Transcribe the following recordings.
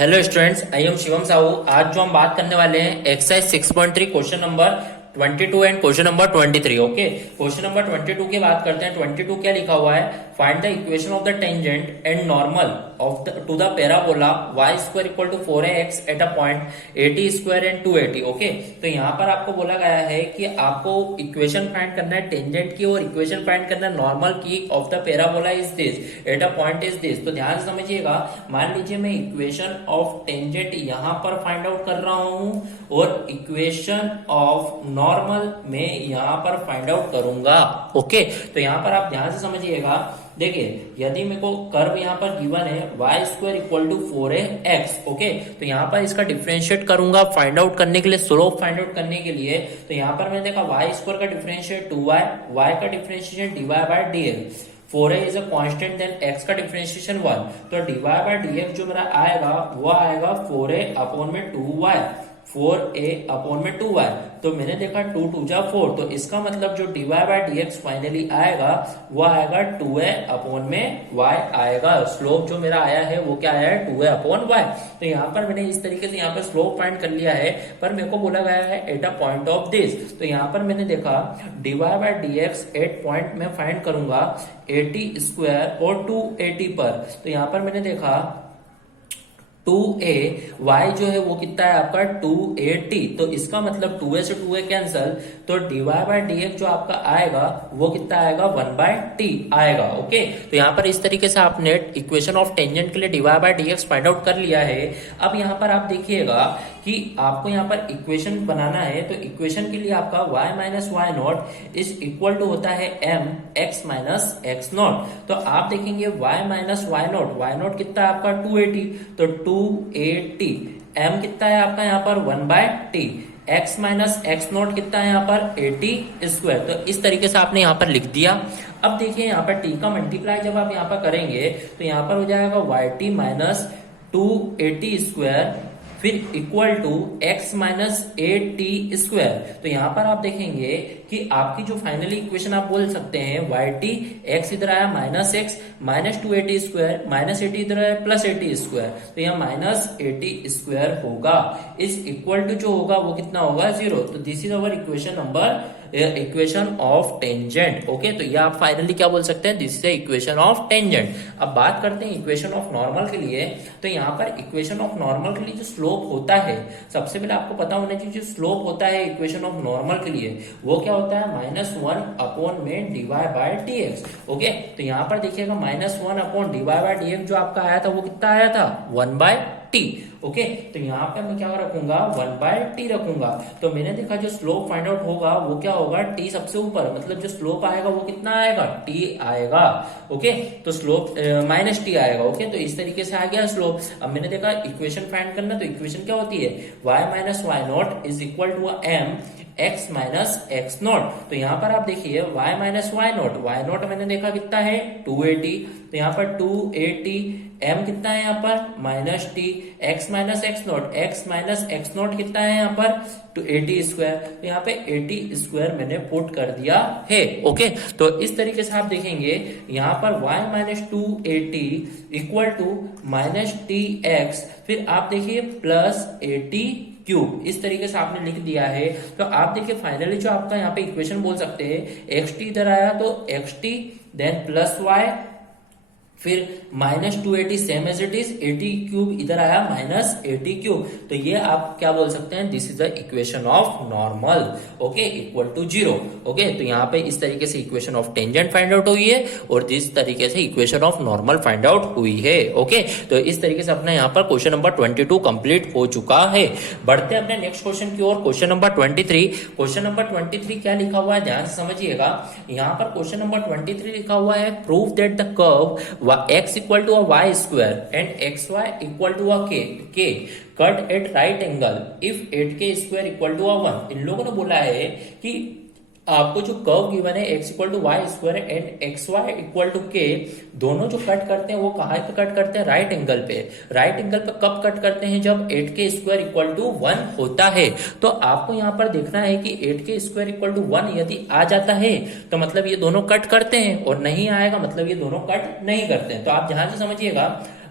Hello students, I am Shivam Sahu. आज जो हम बात करने वाले हैं exercise 6.3 question number 22 and question number 23। Okay, question number 22 की बात करते हैं। 22 क्या लिखा हुआ है? Find the equation of the tangent and normal of to the parabola y square equal to 4ax at a point 80 square and 280। Okay, तो यहाँ पर आपको बोला गया है कि आपको इक्वेशन फाइंड करना है टेंजेंट की और इक्वेशन फाइंड करना है नॉर्मल की of the parabola is this eight a point is this. तो ध्यान से समझिएगा, मान लीजिए मैं इक्वेशन ऑफ टेंजेंट यहाँ पर फाइंड आउट कर रहा हूँ और इक्वेशन ऑफ नॉर्मल में यहाँ पर फाइंड आउट करूंगा। ओके, तो यहाँ पर आप ध्यान से समझिएगा। देखिए, यदि मेरे को कर्व यहाँ पर गिवन है y square equal to 4ax। Okay, तो यहाँ पर इसका डिफरेंशिएट करूंगा फाइंड आउट करने के लिए, स्लोप फाइंड आउट करने के लिए। तो यहाँ पर मैंने देखा y स्क्वायर का डिफरेंशिएट 2y, y का differentiation dy by dx, 4a is a constant, then x का डिफरेंशिएशन 1। तो dy बाय dx जो मेरा आएगा वो आएगा 4a अपॉन में 2y, 4a अपॉन में 2y। तो मैंने देखा 2 2 जा 4, तो इसका मतलब जो dy बाय dx फाइनली आएगा वो आएगा 2a अपॉन में y आएगा। स्लोप जो मेरा आया है वो क्या आया है? 2a upon y। तो यहाँ पर मैंने इस तरीके से यहाँ पर स्लोप फाइंड कर लिया है, पर मेरे को बोला गया है at a point of this. तो यहाँ पर मैंने देखा dy by dx at point में फाइंड करूंगा 80 स्क्वायर और 280 पर। तो यहाँ पर मैंने देखा 2a, y जो है वो कितना है आपका 280। तो इसका मतलब 2a से 2a कैंसल, तो dy बाय dx जो आपका आएगा वो कितना आएगा? 1 बाय t आएगा। ओके, तो यहाँ पर इस तरीके से आपने इक्वेशन ऑफ टेंजेंट के लिए dy by dx find out कर लिया है। अब यहाँ पर आप देखिएगा कि आपको यहाँ पर इक्वेशन बनाना है, तो इक्वेशन के लिए आपका y minus y naught is equal to होता है m x minus x naught. तो आप देखेंगे y माइनस वाई नॉट कितना है आपका 280, तो 280 m कितना है आपका यहाँ पर 1 by t, x minus x naught कितना है यहाँ पर 80 स्क्वायर। तो इस तरीके से आपने यहाँ पर लिख दिया। अब देखिए यहाँ पर t का मल्टीप्लाई जब आप यहाँ पर करेंगे तो यहाँ पर हो जाएगा yt माइनस 280 स्क्वायर फिर equal to x minus 8t square. तो यहाँ पर आप देखेंगे कि आपकी जो फाइनली इक्वेशन आप बोल सकते हैं yt, x इधर आया minus x minus 280 square, minus 80 इधर आया प्लस 80 स्क्वायर, तो यहाँ माइनस 80 स्क्वायर होगा। इस इक्वल टू जो होगा वो कितना होगा? 0। तो this is our equation number equation of tangent. Okay, तो ये आप फाइनली क्या बोल सकते हैं? This is equation of tangent. अब बात करते हैं इक्वेशन ऑफ नॉर्मल के लिए। तो यहाँ पर इक्वेशन ऑफ नॉर्मल के लिए जो स्लोप होता है, सबसे पहले आपको पता होना चाहिए जो स्लोप होता है इक्वेशन ऑफ नॉर्मल के लिए वो क्या होता है? -1 अपॉन में dy बाय dx। ओके, तो यहाँ पर देखिएगा -1 अपॉन dy बाय dx जो आपका आया था वो कितना आया था? 1 बाय टी। ओके, तो यहाँ पे मैं क्या रखूंगा? 1 बाय टी रखूंगा। तो मैंने देखा जो स्लोप फाइंड आउट होगा वो क्या होगा? टी सबसे ऊपर, मतलब जो स्लोप आएगा वो कितना आएगा? टी आएगा। ओके, तो स्लोप माइनस टी आएगा। ओके, तो इस तरीके से आ गया स्लोप। अब मैंने देखा इक्वेशन फाइंड करना, तो इक्वेशन क्या होती है? y minus y naught is equal to m x minus x naught. तो यहाँ पर आप देखिए y माइनस वाई नॉट मैंने देखा कितना है? 280। तो यहाँ पर 280 m कितना है यहाँ पर? Minus T, x minus x naught कितना है यहाँ पर? 280 स्क्वायर। तो यहाँ पे 80 स्क्वायर मैंने पुट कर दिया है। ओके, तो इस तरीके से आप देखेंगे यहाँ पर y minus 280 equal to minus t x, फिर आप देखिए प्लस 80 क्यूब। इस तरीके से आपने लिख दिया है। तो आप देखिए फाइनली जो आपका यहाँ पे इक्वेशन बोल सकते हैं, एक्स टी इधर आया तो x t, then plus y, फिर minus 280 same as it is, 80 cube इधर आया माइनस 80 क्यूब। तो ये आप क्या बोल सकते हैं? This is the equation of normal. Okay, equal to 0। Okay, तो यहाँ पे इस तरीके से equation of tangent find out हुई है और इस तरीके से equation of normal find out हुई है। ओके, तो इस तरीके से अपना यहाँ पर क्वेश्चन नंबर 22 कंप्लीट हो चुका है। बढ़ते हैं अपने नेक्स्ट क्वेश्चन की ओर, क्वेश्चन नंबर 23। क्वेश्चन नंबर 23 क्या लिखा हुआ है? ध्यान से समझिएगा। यहाँ पर क्वेश्चन नंबर 23 लिखा हुआ है, prove that the curve x equal to y square and xy equal to k cut at right angle if 8k square equal to 1। इन लोगों ने बोला है कि आपको जो कर्व गिवन है x equal to y square and xy equal to k, दोनों जो कट करते हैं वो कहाँ पे कट करते हैं? राइट एंगल पे। राइट एंगल पे कब कट करते हैं? जब 8k स्क्वायर इक्वल टू 1 होता है। तो आपको यहाँ पर देखना है कि 8k स्क्वायर इक्वल टू 1 यदि आ जाता है तो मतलब ये दोनों कट करते हैं, और नहीं आएगा मतलब ये दोनों कट नहीं करते हैं। तो आप ध्यान से समझिएगा,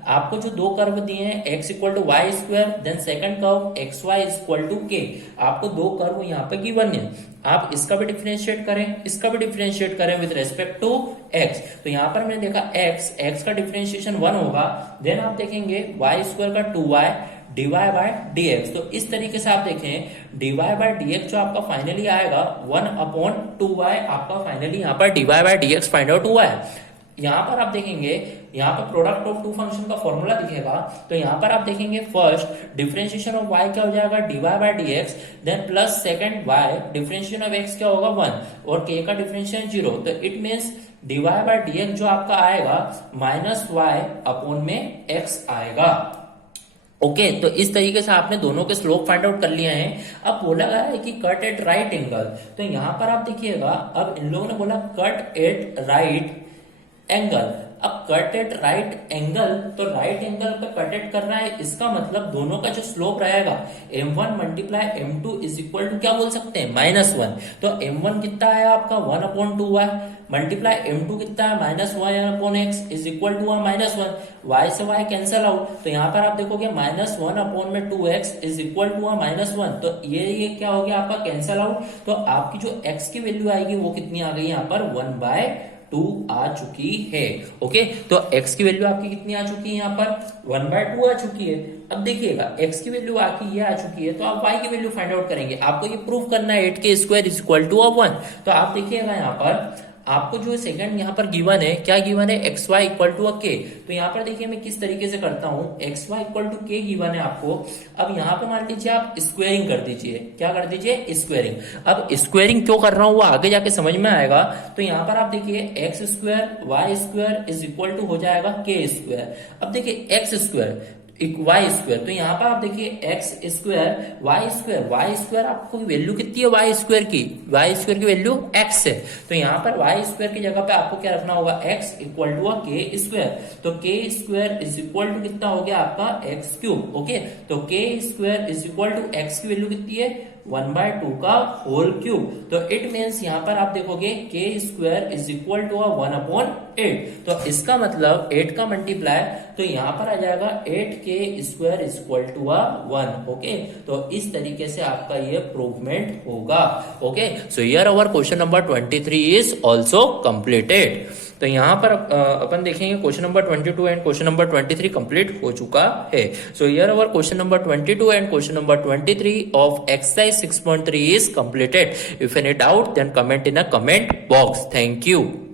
आपको जो दो कर्व दिए हैं x equal to y square, then second curve x y equal to k, आपको दो कर्व यहाँ पे गिवन है। आप इसका भी डिफरेंशिएट करें, इसका भी डिफरेंशिएट करें विद रेस्पेक्ट टू x। तो यहाँ पर मैंने देखा x का डिफरेंशिएशन 1 होगा, देन आप देखेंगे वाई स्क्वायर का 2y डिवाई बाय dx। तो इस तरीके से आप देखें डिवाई बाय dx जो आपका फाइनली आएगा 1/2y, आपका फाइनली यहाँ पर Dibai by dx find out हुआ है। यहाँ पर आप देखेंगे, यहाँ पर प्रोडक्ट ऑफ टू फंक्शन का फॉर्मूला दिखेगा, तो यहाँ पर आप देखेंगे फर्स्ट डिफरेंशिएशन ऑफ y क्या हो जाएगा dy by dx, then plus second y differentiation of x क्या होगा 1 और k का डिफरेंशिएशन 0। तो it means Dibai by dx जो आपका आएगा माइनस y अपॉन में x आएगा। ओके तो इस तरीके से आपने दोनों के स्लोप फाइंड आउट कर लिया है। अब बोला गया है कि कट एट राइट एंगल, तो यहां पर आप देखिएगा, अब इन लोगों ने बोला कट एट राइट एंगल। अब कट एट राइट एंगल, तो राइट एंगल पे कट एट कर रहा है, इसका मतलब दोनों का जो स्लोप रहेगा m1 multiply m2 is equal to क्या बोल सकते हैं -1। तो m1 कितना आया आपका 1/2y मल्टीप्लाई m2 कितना है -1/x is equal to -1, y से y कैंसल आउट, तो यहाँ पर आप देखोगे -1/2x इज इक्वल टू -1। तो ये क्या हो गया आपका कैंसल आउट, तो आपकी जो x की वैल्यू आएगी वो कितनी आ गई यहाँ पर 1/2 आ चुकी है। ओके तो x की वैल्यू आपकी कितनी आ चुकी है यहाँ पर 1/2 आ चुकी है। अब देखिएगा x की वैल्यू आपकी ये आ चुकी है, तो आप y की वैल्यू फाइंड आउट करेंगे। आपको ये प्रूव करना है 8k square is equal to 1। तो आप देखिएगा यहाँ पर आपको जो सेकंड यहाँ पर गिवन है, क्या गिवन है xy इक्वल टू k। तो यहाँ पर देखिए मैं किस तरीके से करता हूँ, xy equal to k given है आपको। अब यहाँ पे मान लीजिए आप स्क्वेयरिंग कर दीजिए, क्या कर दीजिए स्क्वेयरिंग। अब स्क्वेयरिंग क्यों कर रहा हूँ वो आगे जाके समझ में आएगा। तो यहाँ पर आप देखिए x square y square is equal to हो जाएगा के स्क्वायर। अब देखिए एक्स स्क्वायर वाई स्क्वायर, तो यहाँ पर आप देखिए एक्स स्क्वायर वाई स्क्वायर आपको वैल्यू कितनी है वाई स्क्वायर की वैल्यू एक्स है। तो यहाँ पर वाई स्क्वायर की जगह पे आपको क्या रखना होगा एक्स इक्वल टू के स्क्वायर। तो k square is equal to कितना हो गया आपका एक्स क्यूब। ओके तो k square is equal to x की वैल्यू कितनी है 1/2 का होल क्यूब। तो इट मीन्स यहाँ पर आप देखोगे के स्क्वायर इज इक्वल टू 1/8। तो इसका मतलब 8 का मल्टीप्लाई, तो यहाँ पर आ जाएगा 8k square is equal to 1। Okay तो इस तरीके से आपका ये प्रूवमेंट होगा। Okay so here our question number 23 is also completed. तो यहाँ पर अपन देखेंगे question number 22 and question number 23 complete हो चुका है। So here our question number 22 and question number 23 of exercise 6.3 is completed. If any doubt, then comment in a comment box. Thank you.